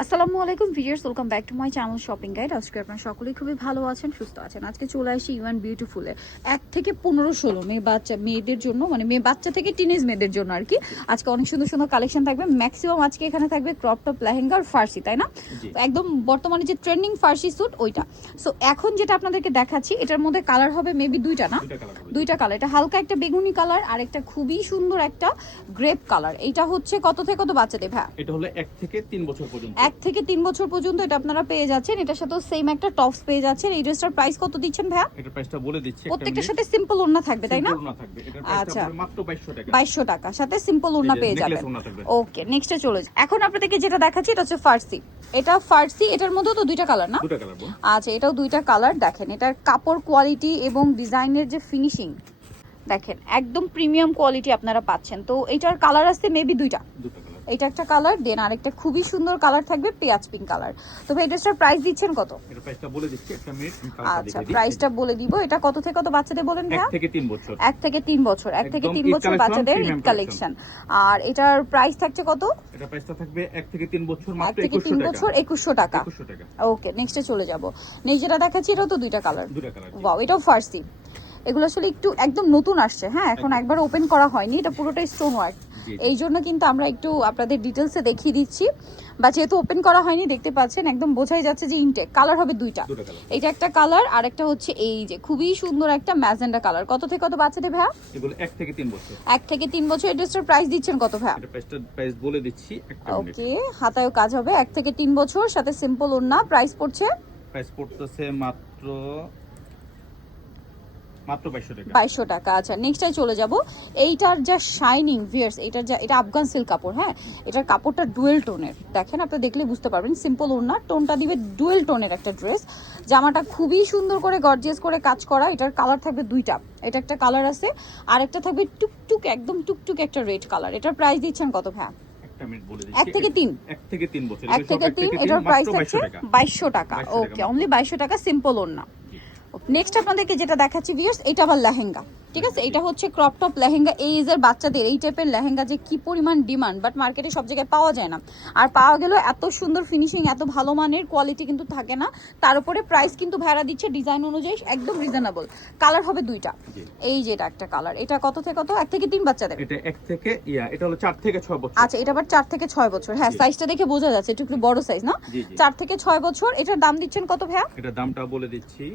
আসসালামু আলাইকুম viewers, welcome back to my channel shopping guide. আজকে আপনারা সকলেই খুবই ভালো আছেন, সুস্থ আছেন। আজকে চলে আসি ইউএন বিউটিফুলে 1 থেকে 15-16 মেয়েদের জন্য, মানে মেয়ে বাচ্চা থেকে টিনেজ মেয়েদের জন্য আর কি। আজকে অনেক সুন্দর সুন্দর কালেকশন থাকবে। ম্যাক্সিমাম আজকে এখানে থাকবে ক্রপ টপ, লেহেঙ্গা আর ফার্সি, তাই না? একদম বর্তমানে যে ট্রেন্ডিং ফার্সি স্যুট ওইটা। সো এখন যেটা আপনাদেরকে দেখাচ্ছি এটার মধ্যে কালার হবে মেবি দুইটা, না দুইটা কালার। এটা হালকা একটা বেগুনি কালার আর একটা খুবই সুন্দর একটা গ্রেপ কালার। এটা হচ্ছে কত থেকে কত বাচ্চাদের ভাই? এটা হলো 1 থেকে 3 বছর পর্যন্ত। 1 থেকে 3 বছর পর্যন্ত এটা আপনারা পেয়ে যাচ্ছেন। এটার সাথে সেম একটা টপস পেয়ে যাচ্ছেন। এই ড্রেসটার প্রাইস কত দিচ্ছেন ভাইয়া? এটার প্রাইসটা বলে দিচ্ছি। প্রত্যেকটার সাথে সিম্পল ওড়না থাকবে, তাই না? সিম্পল ওড়না থাকবে। এটার প্রাইসটা পড়বে মাত্র 2200 টাকা। 2200 টাকা, সাথে সিম্পল ওড়না পেয়ে যাবেন। ওকে, নেক্সটে চলে যাই। এখন আপনাদেরকে যেটা দেখাচ্ছি এটা হচ্ছে ফার্সি। এটা ফার্সি, এটার মধ্যে তো দুইটা কালার, না? দুটো কালার। আচ্ছা, এটাও দুইটা কালার। দেখেন এটার কাপড় কোয়ালিটি এবং ডিজাইনের যে ফিনিশিং দেখেন, একদম প্রিমিয়াম কোয়ালিটি আপনারা পাচ্ছেন। তো এটার কালার আছে মেবি দুইটা। এটা একটা কালার, দেন আরেকটা খুবই সুন্দর কালার থাকবে পেঁয়াজ পিঙ্ক কালার। তো ভাই এটার প্রাইস দিচ্ছেন কত? এর প্রাইসটা বলে দিচ্ছি, একটা মিনিট। আচ্ছা, প্রাইসটা বলে দিব। এটা কত থেকে কত বাচ্চাদের বলেন ভাই? 1 থেকে 3 বছর। 1 থেকে 3 বছর, 1 থেকে 3 বছর বাচ্চাদের ঈদ কালেকশন। আর এটার প্রাইস থাকছে কত? এটা প্রাইসটা থাকবে 1 থেকে 3 বছর 1 মাত্র থেকে 3 বছর 2100 টাকা। 2100 টাকা। ওকে, নেক্সটে চলে যাব। নেক্সট যেটা দেখাচ্ছি এটাও তো দুইটা কালার। দুটো কালার। ওয়াও, এটাও ফার্সি। এগুলো আসলে একটু একদম নতুন আসছে, হ্যাঁ, এখন একবার ওপেন করা হয়নি। এটা পুরোটাই স্টোন ওয়ার্ক, এই জন্য কিন্তু আমরা একটু আপনাদের ডিটেলসে দেখিয়ে দিচ্ছি। বা যেহেতু ওপেন করা হয়নি, দেখতে পাচ্ছেন একদম বোঝাই যাচ্ছে যে ইনটেক। কালার হবে দুইটা, এটা একটা কালার আর একটা হচ্ছে এই যে খুবই সুন্দর একটা ম্যাজেন্ডা কালার। কত থেকে কত বাচ্চাদের ভাইয়া? এগুলো 1 থেকে 3 বছর। 1 থেকে 3 বছর। এই ড্রেসটার প্রাইস দিচ্ছেন কত ভাইয়া? এটা প্রাইস বলে দিচ্ছি, একটা মিনিট। ওকে, হাতায়ও কাজ হবে। 1 থেকে 3 বছর, সাথে সিম্পল ওড়না। প্রাইস পড়ছে মাত্র 2200 টাকা। 2200 টাকা। আচ্ছা, নেক্সটটাই চলে যাব। এইটার যা শাইনিং ভিয়ার্স, এটা আফগান সিল্ক কাপড়, হ্যাঁ। এটার কাপড়টা ডুয়েল টোনের, দেখেন আপনারা দেখলে বুঝতে পারবেন। সিম্পল ওড়না, টোনটা দিবে ডুয়েল টোনের একটা ড্রেস। জামাটা খুবই সুন্দর করে গর্জিয়াস করে কাজ করা। এটার কালার থাকবে দুইটা, এটা একটা কালার আছে আর একটা থাকবে টুকটুক, একদম টুকটুক একটা রেড কালার। এটার প্রাইস দিচ্ছেন কত ভাইয়া? 1 থেকে 3। 1 থেকে 3 বছর। 1 থেকে 3, এটার প্রাইস আছে 2200 টাকা। ওকে, অনলি 2200 টাকা, সিম্পল ওড়না। নেক্সট আপনাদেরকে যেটা দেখাচ্ছি ভিউয়ার্স, এটা আবার লেহেঙ্গা, ঠিক আছে? এটা হচ্ছে ক্রপ টপ লেহেঙ্গা। এই এজের বাচ্চাদের এই টাইপের লেহেঙ্গা যে কি পরিমাণ ডিমান্ড, বাট মার্কেটে সব জায়গায় পাওয়া যায় না। আর পাওয়া গেলেও এত সুন্দর ফিনিশিং, এত ভালো মানের কোয়ালিটি কিন্তু থাকে না। তার উপরে প্রাইস কিন্তু ভাড়া দিচ্ছে ডিজাইন অনুযায়ী, একদম রিজনেবল। কালার হবে দুইটা। এই যে এটা একটা কালার। এটা কত থেকে কত? 1 থেকে 3 বাচ্চাদের। এটা 1 থেকে এটা হলো 4 থেকে 6 বছর। আচ্ছা, এটা আবার 4 থেকে 6 বছর। হ্যাঁ, সাইজটা দেখে বোঝা যাচ্ছে একটু বড় সাইজ, না? 4 থেকে 6 বছর। এটার দাম দিচ্ছেন কত ভাইয়া? এটার দামটা বলে দিচ্ছি।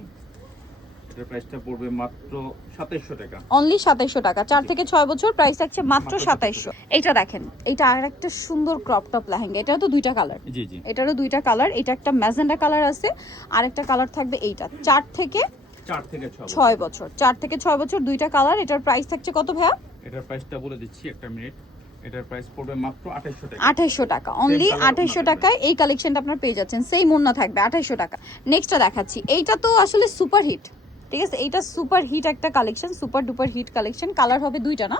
এটার প্রাইসটা পড়বে মাত্র 2700 টাকা। অনলি 2700 টাকা। 4 থেকে 6 বছর, প্রাইস থাকছে মাত্র 2700। এটা দেখেন, এটা আরেকটা সুন্দর ক্রপ টপ লেহেঙ্গা। এটাও তো দুইটা কালার। জি জি, এটারও দুইটা কালার। এটা একটা ম্যাজেন্ডা কালার আছে আর একটা কালার থাকবে এইটা। 4 থেকে 6 বছর। 4 থেকে 6 বছর, দুইটা কালার। এটার প্রাইস থাকছে কত ভাইয়া? এটার প্রাইসটা বলে দিচ্ছি, একটা মিনিট। এটার প্রাইস পড়বে মাত্র 2800 টাকা। 2800 টাকা, অনলি 2800 টাকায় এই কালেকশনটা আপনারা পেয়ে যাচ্ছেন। সেই ওড়না থাকবে 2800 টাকা। নেক্সটটা দেখাচ্ছি। এইটা তো আসলে সুপার হিট, ঠিক আছে? এইটা সুপার হিট একটা collection, super duper hit collection. Colour হবে দুইটা, না?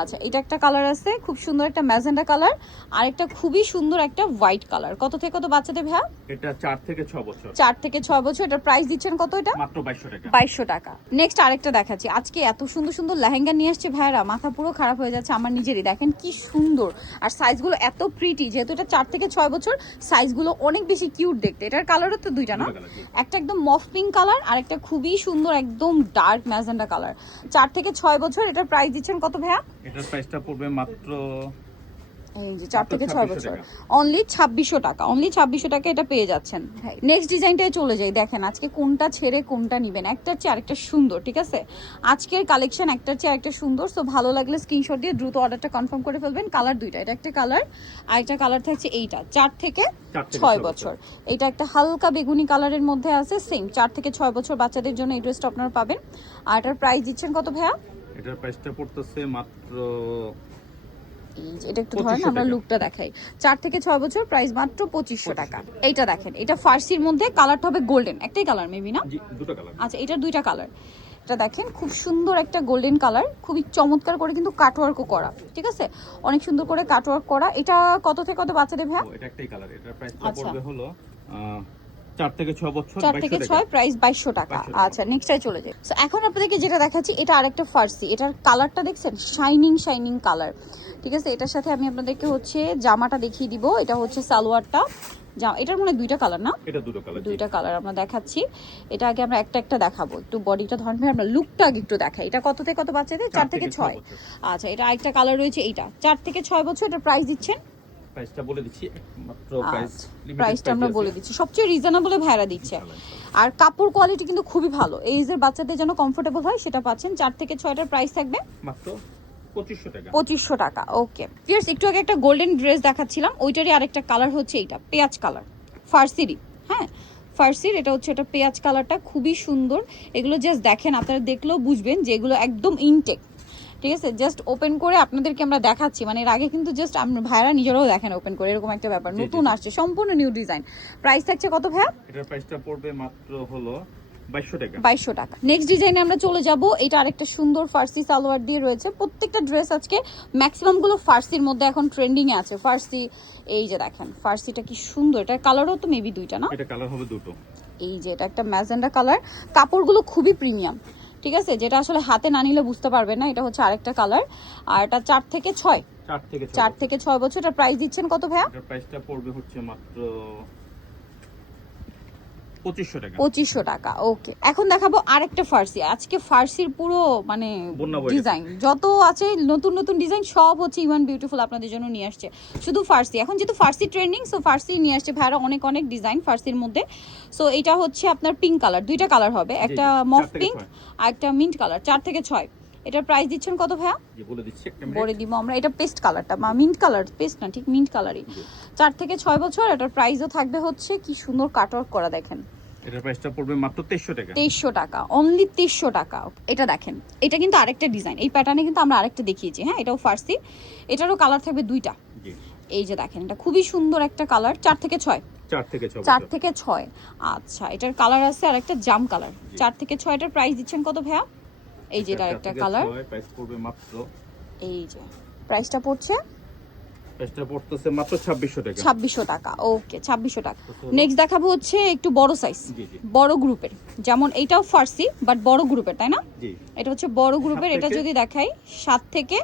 আচ্ছা, এটা একটা কালার আছে, খুব সুন্দর একটা ম্যাজেন্ডা কালার আর একটা খুবই সুন্দর একটা হোয়াইট কালার। কত থেকে কত বাচ্চাদের ভাইয়া? এটা 4 থেকে 6 বছর। 4 থেকে 6 বছর। এটার প্রাইস দিচ্ছেন কত? এটা মাত্র 2200 টাকা। 2200 টাকা। নেক্সট আরেকটা দেখাচ্ছি। আজকে এত সুন্দর সুন্দর লেহেঙ্গা নিয়ে আসছে ভাইরা, মাথা পুরো খারাপ হয়ে যাচ্ছে আমার নিজেরই। দেখেন কি সুন্দর, আর সাইজগুলো এত প্রিটি। যেহেতু এটা 4 থেকে 6 বছর, সাইজগুলো অনেক বেশি কিউট দেখতে। এটার কালারও তো দুইটা, না? একটা একদম মফ পিঙ্ক কালার আর একটা খুবই সুন্দর একদম ডার্ক ম্যাজেন্ডা কালার। 4 থেকে 6 বছর। এটার প্রাইস দিচ্ছেন কত ভাইয়া? এটার প্রাইসটা পড়বে মাত্র এই যে 4 থেকে 6 বছর, অনলি 2600 টাকা। অনলি 2600 টাকা এটা পেয়ে যাচ্ছেন। নেক্সট ডিজাইনটাই চলে যাই। দেখেন আজকে কোনটা ছেড়ে কোনটা নিবেন, একটার চেয়ে আরেকটা সুন্দর, ঠিক আছে? আজকের কালেকশন একটার চেয়ে আরেকটা সুন্দর। সো ভালো লাগলে স্ক্রিনশট দিয়ে দ্রুত অর্ডারটা কনফার্ম করে ফেলবেন। কালার দুইটা, এটা একটা কালার আর একটা কালার থাকছে এইটা। 4 থেকে 6 বছর। এটা একটা হালকা বেগুনি কালারের মধ্যে আছে, সেম 4 থেকে 6 বছর বাচ্চাদের জন্য এই ড্রেসটা আপনারা পাবেন। আর এটার প্রাইস দিচ্ছেন কত ভাইয়া? এটার প্রাইসটা পড়তেছে মাত্র, এটা একটু ধরেন আমরা লুকটা দেখাই। 4 থেকে 6 বছর, প্রাইস মাত্র 2500 টাকা। এইটা দেখেন, এটা ফার্সির মধ্যে, কালারটা হবে গোল্ডেন। একটাই কালার মেবি, না? জি, দুটো কালার। আচ্ছা, এটার দুইটা কালার। এটা দেখেন খুব সুন্দর একটা গোল্ডেন কালার, খুবই চমৎকার করে কিন্তু কাটওয়ার্কও করা, ঠিক আছে? অনেক সুন্দর করে কাটওয়ার্ক করা। এটা কত থেকে কত বাচ্চাদের ভাইয়া? এটা একটাই কালার। এটার প্রাইসটা পড়বে হলো 4 থেকে 6 বছর 4 থেকে 2200 6 টাকা। প্রাইস 2200 টাকা। 2200 টাকা। আচ্ছা নেক্সটটাই চলে যাই। সো এখন আপনাদেরকে যেটা দেখাচ্ছি এটা আরেকটা ফার্সি, এটার কালারটা দেখছেন শাইনিং কালার। ঠিক আছে, এটার সাথে আমি আপনাদেরকে হচ্ছে জামাটা দেখিয়ে দিব। এটা হচ্ছে সালোয়ারটা, এটার মনে হয় দুইটা কালার না? এটা দুটো কালার। দুইটা কালার আমরা দেখাচ্ছি। এটা আগে আমরা একটা দেখাবো, একটু বডিটা ধরেন ভাই, আমরা লুকটা আগে একটু দেখাই। এটা কত থেকে কত বাচ্চাদের? 4 থেকে 6। আচ্ছা এটা আরেকটা কালার রয়েছে, এইটা 4 থেকে 6 বছর। এটা প্রাইস দিচ্ছেন? প্রাইসটা বলে দিচ্ছি, মাত্র প্রাইসটা আমরা বলে দিচ্ছি, সবচেয়ে রিজনেবলে ভাড়া দিচ্ছে। আর কাপড় কোয়ালিটি কিন্তু খুবই ভালো, এইজের বাচ্চাদের যেন কমফোর্টেবল হয় সেটা পাচ্ছেন। 4 থেকে 6টার প্রাইস থাকবে মাত্র 2500 টাকা। 2500 টাকা। ওকে ফিয়ার্স, একটু আগে একটা গোল্ডেন ড্রেস দেখাচ্ছিলাম, ওইটারই আরেকটা কালার হচ্ছে এইটা পেঁয়াজ কালার, ফার্সিরই। হ্যাঁ ফার্সির, এটা হচ্ছে এটা পেঁয়াজ কালারটা খুবই সুন্দর। এগুলো জাস্ট দেখেন, আপনারা দেখলেও বুঝবেন যে এগুলো একদম ইনটেক। ঠিক আছে, জাস্ট ওপেন করে আপনাদেরকে আমরা দেখাচ্ছি, মানে এর আগে কিন্তু জাস্ট ভাইরা নিজেরাও দেখেন ওপেন করে, এরকম একটা ব্যাপার। নতুন আসছে, সম্পূর্ণ নিউ ডিজাইন। প্রাইস থাকছে কত ভাইয়া? এটার প্রাইসটা পড়বে মাত্র হলো 2200 টাকা। 2200 টাকা। নেক্সট ডিজাইনে আমরা চলে যাব। এটা আরেকটা সুন্দর ফার্সি সালোয়ার দিয়ে রয়েছে। প্রত্যেকটা ড্রেস আজকে ম্যাক্সিমাম গুলো ফার্সির মধ্যে এখন ট্রেন্ডিং এ আছে। ফার্সি, এই যে দেখেন ফার্সিটা কি সুন্দর, এটার কালারও তো মেবি দুইটা না? এটা কালার হবে দুটো। এই যে এটা একটা ম্যাজেন্ডা কালার, কাপড়গুলো খুবই প্রিমিয়াম। ঠিক আছে, যেটা আসলে হাতে না নিলে বুঝতে পারবেন না। এটা হচ্ছে আরেকটা কালার, আর এটা 4 থেকে 6। 4 থেকে 6 বছর। এটা প্রাইস দিচ্ছেন কত ভাইয়া? এটার প্রাইসটা পড়বে হচ্ছে মাত্র 2500 টাকা। 2500 টাকা। ওকে এখন দেখাবো আরেকটা ফার্সি। আজকে ফার্সির পুরো মানে ডিজাইন যত আছে, নতুন নতুন ডিজাইন সব হচ্ছে ইভান বিউটিফুল আপনাদের জন্য নিয়ে আসছে। শুধু ফার্সি, এখন যেহেতু ফার্সি ট্রেন্ডিং, সো ফার্সি নিয়ে আসছে ভাইরা অনেক অনেক ডিজাইন ফার্সির মধ্যে। সো এটা হচ্ছে আপনার পিঙ্ক কালার, দুইটা কালার হবে, একটা মফ পিঙ্ক আর একটা মিন্ট কালার। 4 থেকে 6। এটার প্রাইস দিচ্ছেন কত ভাইয়া? বলে দিচ্ছি, বলে দিব আমরা। এটা পেস্ট কালারটা, মিন্ট কালার, পেস্ট না ঠিক মিন্ট কালারই। 4 থেকে 6 বছর। এটার প্রাইসও থাকবে হচ্ছে কি সুন্দর কাটওয়ার্ক করা, দেখেন। এটার প্রাইসটা পড়বে মাত্র 2300 টাকা। 2300 টাকা, অনলি 2300 টাকা। এটা দেখেন, এটা কিন্তু আরেকটা ডিজাইন, এই প্যাটার্নে কিন্তু আমরা আরেকটা দেখিয়েছি। হ্যাঁ এটাও ফার্সি, এটারও কালার থাকবে দুইটা। এই যে দেখেন, এটা খুবই সুন্দর একটা কালার। 4 থেকে 6। 4 থেকে 6। আচ্ছা এটার কালার আছে আর একটা জাম কালার। 4 থেকে 6। এটার প্রাইস দিচ্ছেন কত ভাইয়া? এই যে এটা একটা কালার, প্রাইস পড়বে মাত্র, এই যে প্রাইসটা পড়ছে, প্রাইসটা পড়তেছে মাত্র 2600 টাকা। 2600 টাকা। ওকে 2600 টাকা। নেক্সট দেখাবো হচ্ছে একটু বড় সাইজ, বড় গ্রুপের, যেমন এইটাও ফার্সি বাট বড় গ্রুপের, তাই না? জি, এটা হচ্ছে বড় গ্রুপের। এটা যদি দেখাই 7 থেকে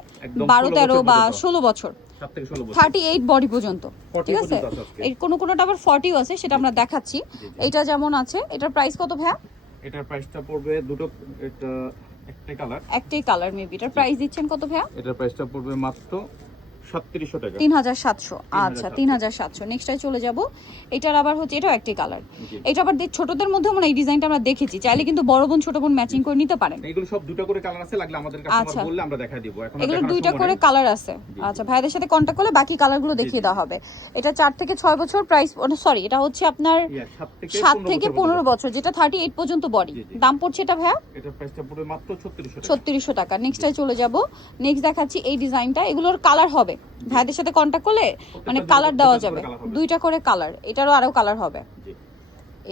12 13 বা 16 বছর, 7 থেকে 16 বছর, 38 বডি পর্যন্ত। ঠিক আছে, এই কোনটা আবার 40ও আছে, সেটা আমরা দেখাচ্ছি। এটা যেমন আছে। এটার প্রাইস কত ভাইয়া? এটার প্রাইসটা পড়বে দুটো, এটা একটাই কালার, একটাই কালার মেবি। এটার প্রাইস দিচ্ছেন কত ভাইয়া? এটার প্রাইসটা পড়বে মাত্র 3700 টাকা। 3700। আচ্ছা 3700। নেক্সটটাই চলে যাব। এটার আবার হচ্ছে, এটাও একটাই কালার। এটা আবার ছোটদের মধ্যে মানে এই ডিজাইনটা আমরা দেখেছি, চাইলে কিন্তু বড় বোন ছোট বোন ম্যাচিং করে নিতে পারেন। এগুলো সব দুটো করে কালার আছে, লাগলে আমাদের কাস্টমার বললে আমরা দেখাই দিব। এখন এগুলো দুইটা করে কালার আছে। আচ্ছা ভাইদের সাথে কন্টাক্ট করলে বাকি কালারগুলো দেখিয়ে দেওয়া হবে। এটা 4 থেকে 6 বছর। প্রাইস সরি, এটা হচ্ছে আপনার 7 থেকে 15 বছর, যেটা 38 পর্যন্ত বডি। দাম পড়ছে এটা ভাইয়া? এটার প্রাইসটা পড়বে মাত্র 3600 টাকা। 3600 টাকা। নেক্সটটাই চলে যাব। নেক্সট দেখাচ্ছি এই ডিজাইনটা, এগুলোর কালার হবে, ভাইদের সাথে কন্টাক্ট করলে মানে কালার দেওয়া যাবে, দুইটা করে কালার। এটারও আরো কালার হবে।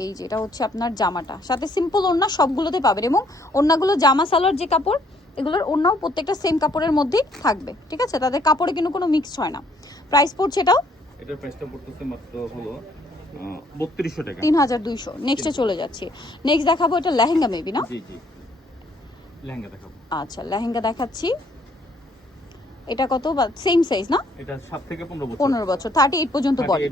এই যে এটা হচ্ছে আপনার জামাটা, সাথে সিম্পল ওড়না সবগুলোতে পাবেন, এবং ওড়নাগুলো জামা সালোয়ার যে কাপড়, এগুলোর ওড়নাও প্রত্যেকটা সেম কাপড়ের মধ্যেই থাকবে। ঠিক আছে, তাদের কাপড়ে কিন্তু কোনো মিক্স হয় না। প্রাইস পড়ছে এটাও, এটার প্রাইসটা পড়তেছে মাত্র হলো 3200 টাকা। 3200। নেক্সটে চলে যাচ্ছি। নেক্সট দেখাবো এটা লেহেঙ্গা মেবি না? জি জি, লেহেঙ্গা দেখাবো। আচ্ছা লেহেঙ্গা দেখাচ্ছি। এটা কত, সেম সাইজ না? এটা 7 থেকে 15 বছর। 15 বছর, 38 পর্যন্ত বডি।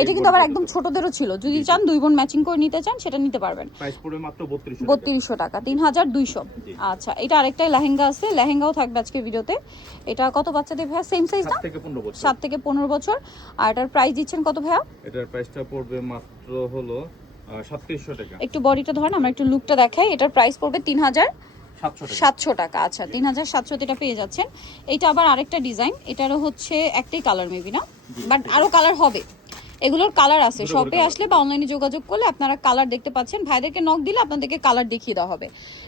এটা কিন্তু আবার একদম ছোটদেরও ছিল, যদি চান দুই বোন ম্যাচিং করে নিতে চান সেটা নিতে পারবেন। প্রাইস পড়বে মাত্র 3200 টাকা। 3200। আচ্ছা এটা আরেকটা লেহেঙ্গা আছে, লেহেঙ্গাও থাকবে আজকে ভিডিওতে। এটা কত বাচ্চাদের ভাইয়া? সেম সাইজ না? 7 থেকে 15 বছর। 7 থেকে 15 বছর। আর এটার প্রাইস দিচ্ছেন কত ভাইয়া? এটার প্রাইসটা পড়বে মাত্র হলো 3700 টাকা। একটু বডিটা ধরেন, আমরা একটু লুকটা দেখাই। এটার প্রাইস পড়বে 3700 টাকা। আচ্ছা 3700 এটা পেয়ে যাচ্ছেন। এটা আবার আরেকটা ডিজাইন, এটারও হচ্ছে একটাই কালার মেবি না, বাট আরো কালার হবে। এগুলোর কালার আছে, শপে আসলে বা অনলাইনে যোগাযোগ করলে আপনারা কালার দেখতে পাচ্ছেন। ভাইদেরকে নক দিলে আপনাদেরকে কালার দেখিয়ে দেওয়া হবে।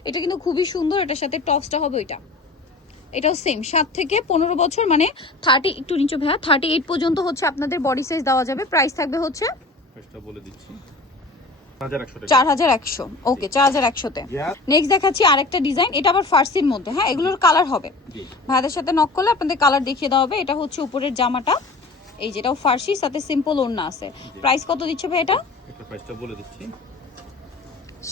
এটা কিন্তু খুবই সুন্দর। এটার সাথে টপসটা হবে ওইটা, এটাও সেম 7 থেকে 15 বছর, মানে 30 একটু নিচে ভাইয়া 38 পর্যন্ত হচ্ছে আপনাদের বডি সাইজ দেওয়া যাবে। প্রাইস থাকবে হচ্ছে, প্রাইসটা বলে দিচ্ছি, 4100 টাকা। 4100। ওকে 4100-তে। নেক্সট দেখাচ্ছি আরেকটা ডিজাইন, এটা আবার ফার্সির মধ্যে। হ্যাঁ এগুলোর কালার হবে, ভাইদের সাথে নক করলে আপনাদের কালার দেখিয়ে দেওয়া হবে। এটা হচ্ছে উপরের জামাটা, এই যেটাও ফার্সি, সাথে সিম্পল ওড়না আছে। প্রাইস কত দিচ্ছে ভাই এটা? এটা প্রাইসটা বলে দিচ্ছি।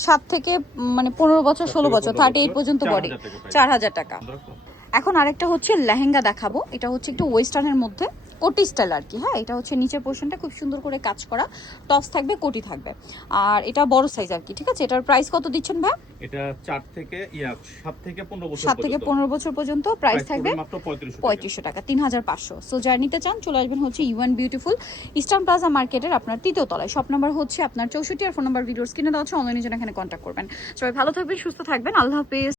7 থেকে মানে 15 বছর 16 বছর 38 পর্যন্ত বডি, 4000 টাকা। এখন আরেকটা হচ্ছে লেহেঙ্গা দেখাবো। এটা হচ্ছে একটু ওয়েস্টার্নের মধ্যে কোটি স্টাইল আর কি। হ্যাঁ, এটা হচ্ছে নিচের পোর্শনটা খুব সুন্দর করে কাজ করা, টপস থাকবে, কোটি থাকবে, আর এটা বড় সাইজ আর কি। ঠিক আছে, এটার প্রাইস কত দিচ্ছেন ভাই? এটা 7 থেকে 15 বছর 7 থেকে 15 বছর পর্যন্ত প্রাইস থাকবে মাত্র 3500 টাকা, 3500। সো যারা নিতে চান চলে আসবেন হচ্ছে ইউএন বিউটিফুল, ইস্টার্ন প্লাজা মার্কেটের আপনার 3য় তলায়। শপ নাম্বার হচ্ছে আপনার 64, আর ফোন নাম্বার ভিডিওর স্ক্রিনে দেওয়া আছে, অনলাইনে জন্য এখানে কন্ট্যাক্ট করবেন। সবাই ভালো থাকবেন, সুস্থ থাকবেন, আল্লাহ হাফেজ।